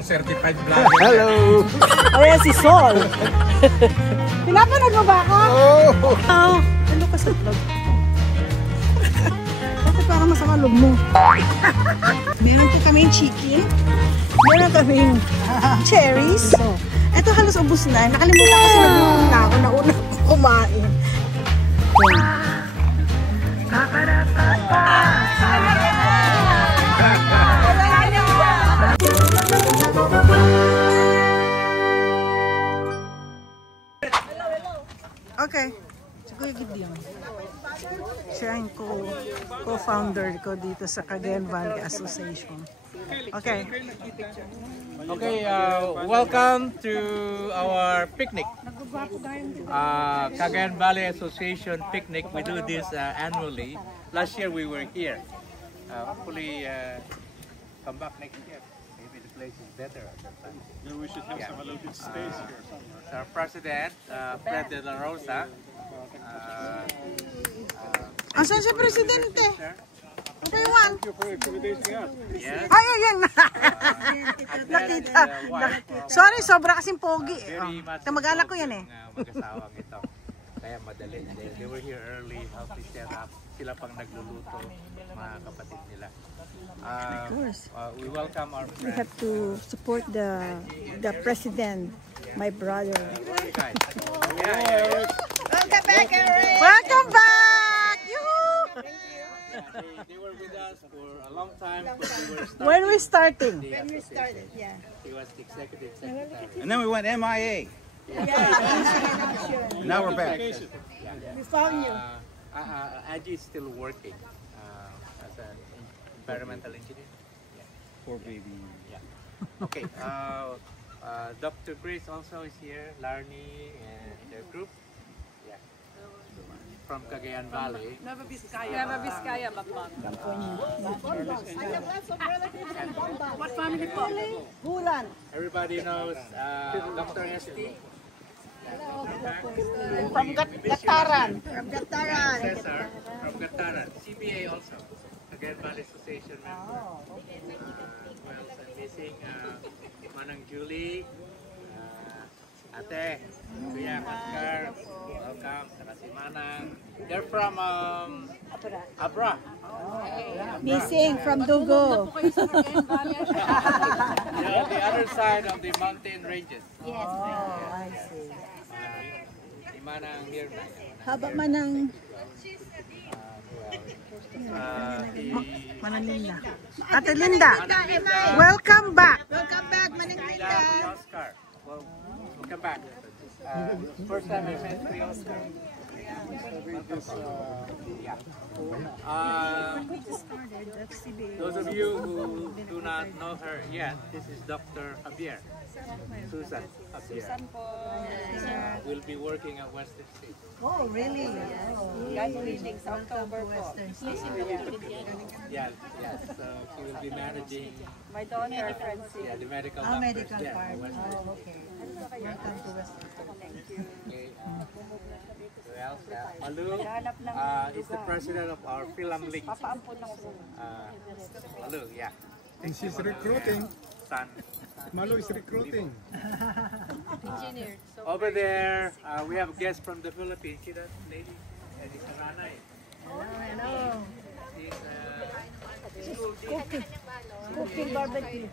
yung certified vlogger. Hello! Ayan si Sol. Pinapanood mo ba ako? Oo. Oh. Ano ka sa vlog? Bakit parang masama loob mo? Meron po kaming chicken. Meron kaming cherries. Ito halos ubos na. Nakalimutan kasi nag-iwan na ako. Nauna kumain. Okay. Si Kuya Gideon. Siya ang co-founder ko dito sa Cagayan Valley Association. Okay. Okay, welcome to our picnic. Cagayan Valley Association picnic. We do this annually. Last year we were here. Hopefully, come back next year. Maybe the place is better at that time. Maybe we should have some a little bit space here somewhere. Our president, Fred De La Rosa. Asan si Presidente? Okay, one. Thank you for accommodating us. Yes. Ay, ayan. Nakita. Sorry, sobra kasing pogi. Kamag-anak ko yan eh. Mag-asawang ito. Kaya madali. They were here early, help me set up. Sila pang nagluluto, mga kapatid nila. Of course. We welcome our friends. We have to support the president, my brother. Right. Yeah. Welcome back, Eric! Welcome back! Yoo-hoo! They were with us for a long time. When we starting? When we started, yeah. He was the executive secretary. And then we went MIA. Yeah. Now we're back. We found you. Aji is still working as an environmental engineer. Yeah. Poor baby. Yeah. Okay. Dr. Chris also is here. Larnie and their group. Yeah. From Cagayan Valley. Nueva Vizcaya, Bambang. I have lots of relatives in Bambang. What family po? Hulan. Everybody knows Dr. Esti. From Gataran. From Gataran. Cesar from Gataran. CBA also. Cagayan Valley Association member. What else I'm missing? Manang Julie. Ate. Kuya Oscar. Welcome. Saka si Manang. They're from Abra. Missing from Dugo. Yeah, the other side of the mountain ranges. Yes. Oh, I see. Manang here. Haba Manang. Manang Linda. Ate Linda. Welcome back. Welcome back, Manang Linda. Oscar. Well, welcome back. First time I met Kuya Oscar. Those of you who do not know her yet, this is Dr. Javier. Susan Javier. Will be working at Western State. Oh, really? God willing, sa October po. Yeah. So she will be managing My daughter, Francine. the medical Medical doctors. part. Western Oh, okay. Welcome to Western. Okay, who else? Malu is the president of our Film League. Papaampun ng ulo. Malu, yeah. And she's recruiting. Son. Malu is recruiting. Engineer. So, Over there, we have a guest from the Philippines. See that lady? That is Ranay. Hello. She's Cooking barbecue.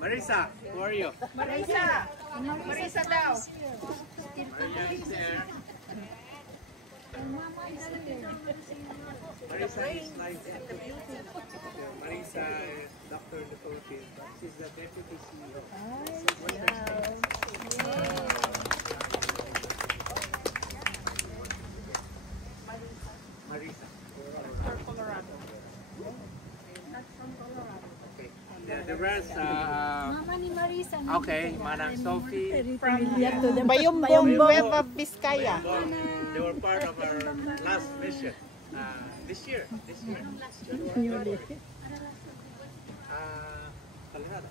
Marisa, who are you? Marisa daw. Maria is there. Marisa is like Marisa, doctor in the Philippines. She's the deputy CEO. Marisa. Okay. The rest, Mama ni Marisa. okay, Manang Sophie. Bayumbong Nueva Vizcaya. They were part of our last mission. This year. Kalihara.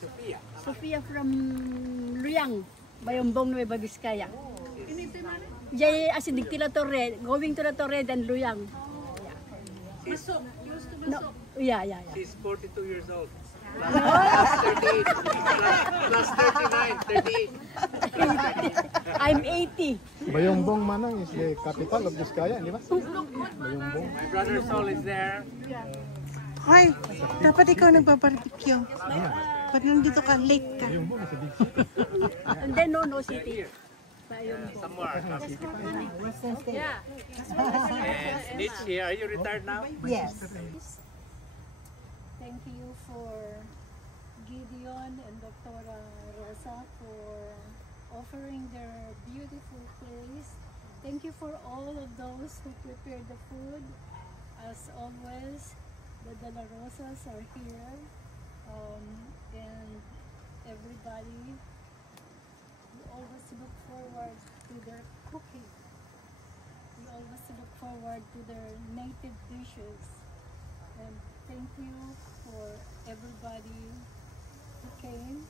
Sophia. Sofia from Luyang, Bayumbong, Nueva Vizcaya. Jay asidig tila Torre, going to the Torre then Luyang. She's, No. Yeah. she's 42 years old. Plus 38. Plus 39. 38. I'm 80. Bayongbong Manang is the capital of Vizcaya, di ba? Bayongbong. My brother Saul is there. Hoy, dapat ikaw nagpaparbecue. Pag nandito ka, late ka. Bayongbong is a big city. And then no city. Somewhere. Yeah. And Nietzsche here. Are you retired now? Yes. Thank you for Gideon and Dr. Rosa for offering their beautiful place. Thank you for all of those who prepared the food. As always, the De La Rosas are here, and everybody. We always look forward to their cooking. We always look forward to their native dishes. And thank you for everybody who came.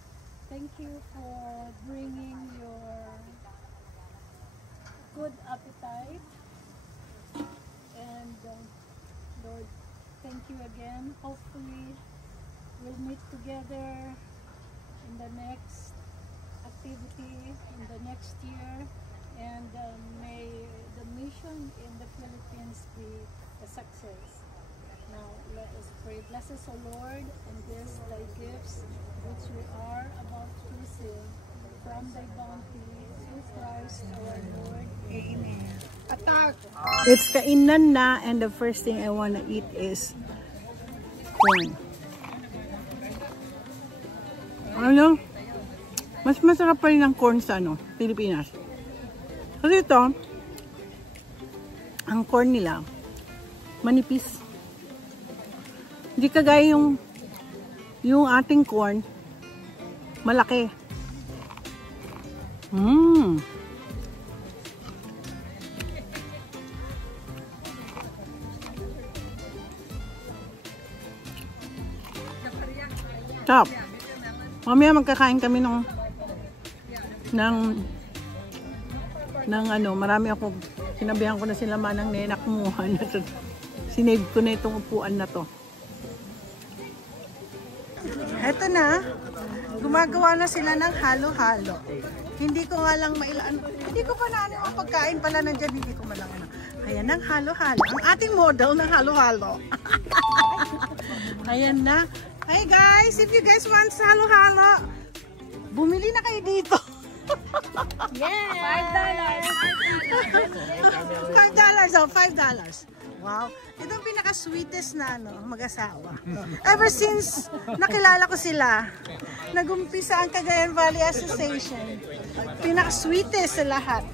Thank you for bringing your good appetite. And Lord, thank you again. Hopefully, we'll meet together in the next activity in the next year. And may the mission in the Philippines be a success. Now let us pray. Bless us, O Lord, and bless thy gifts which we are about to receive from thy bounty through Christ our Lord. Amen. It's kainan na, and the first thing I want to eat is corn. Ano? Mas masarap pa rin ang corn sa Pilipinas. Kasi ito, ang corn nila, manipis. Hindi kagaya yung ating corn, malaki. Stop. Mamaya magkakain kami ng marami ako, sinabihan ko na sila manang nenak mo. Sinave ko na itong upuan na to. Eto na, gumagawa na sila ng halo-halo. Hindi ko nga lang hindi ko pa na yung pagkain pala nandyan, hindi ko malang Ayan ang halo-halo. Ang ating model ng halo-halo. Ayan na. Hey guys, if you guys want halo-halo, bumili na kayo dito. Yeah. $5. $5. Wow. Ito ang pinaka-sweetest na mag-asawa. Ever since nakilala ko sila, nag-umpisa ang Cagayan Valley Association. Pinaka-sweetest sa lahat.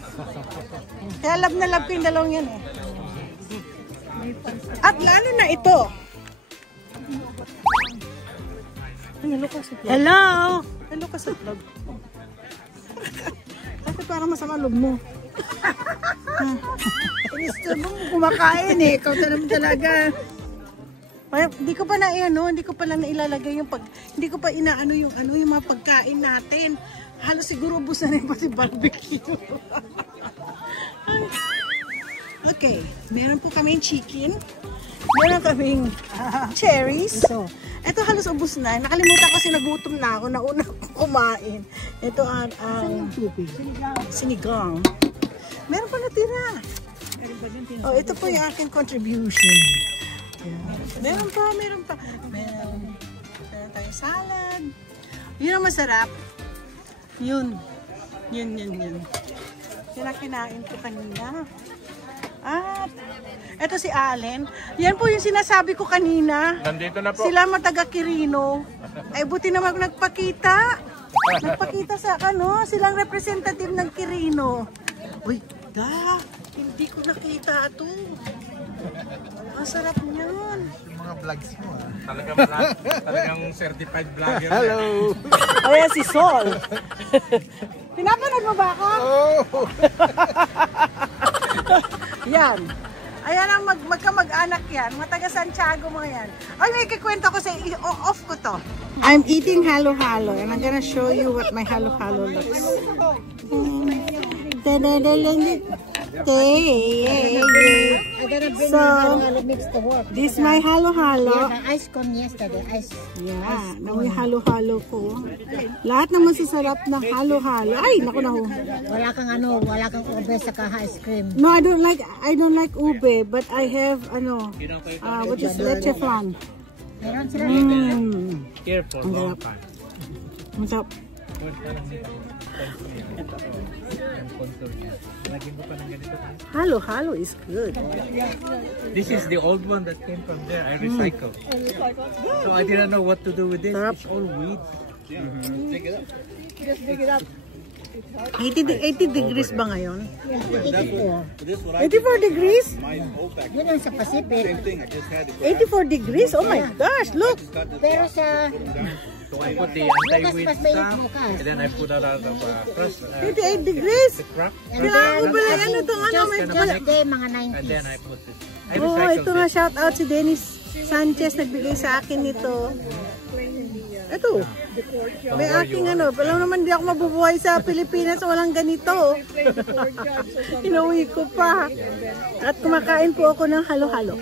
Kaya love na love ko yung dalawang yan eh. At lalo na ito. Hello! Hello ka sa vlog. Kasi parang masama loob mo. Gusto mo kumakain eh. Ikaw naman talaga. Hindi ko pa hindi ko pa lang nailalagay yung hindi ko pa inaano yung mga pagkain natin. Halos siguro ubos na rin pati barbecue. Okay, meron po kaming chicken. Meron kaming cherries. Ito halos ubos na. Nakalimutan kasi nagutom na ako. Nauna kumain. Ito ang sinigang. Meron pa natira. Oh, ito po yung aking contribution. Meron pa. Meron tayong salad. Yun ang masarap. Yun. Yun ang kinain ko kanina. At ito si Allen. Yan po yung sinasabi ko kanina. Nandito na po. Sila mataga Quirino. Ay buti naman nagpakita. Nagpakita sa silang representative ng Quirino. Uy, hindi ko nakita ito. Ang sarap niyan. Yung mga vlogs mo. Talagang certified vlogger. Hello! Ayan si Sol. Pinapanood mo ba ako? Oh! Yan. Ayan ang magkamag-anak yan. Mataga Santiago mga yan. Ay, may kikwento ko sa off ko to. I'm eating halo-halo and I'm gonna show you what my halo-halo looks. birthday. I gotta bring So, halo mix to work. This my halo-halo. Yeah, ice come yesterday. Ice. Yeah, na may halo-halo ko. Lahat ng masasarap na halo-halo. Ay, naku. Wala kang ube sa ice cream. No, I don't like ube, but I have what is leche flan. Meron sila Here for a long time. Masarap. Halo-halo is good. This is the old one that came from there. I recycled. So I didn't know what to do with this. It's all weeds. Just dig it up. 80 degrees ba ngayon? 84. 84 degrees? Yun ang sa Pacific. 84 degrees? Oh my gosh, look! Pero sa So I put the anti-weed mas mainit stuff, bukas. and then I put a lot of 88 degrees? crap, Kailangan ko pala ano itong ano. May just day, mga and 90s. then I put this. I Oo, recycled ito nga this. shout out si Dennis Sanchez nagbigay sa akin nito. Ito. May aking ano, alam naman di ako mabubuhay sa Pilipinas walang ganito. Inuwi ko pa. At kumakain po ako ng halo-halo.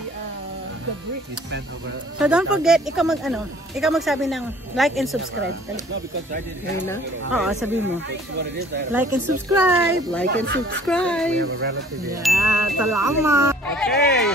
We spent over. So don't forget, ikaw magsabi ng like and subscribe. Ayun na? Oo, sabi mo. Like and subscribe, like and subscribe. We have a relative here. Yeah, salamat. Okay.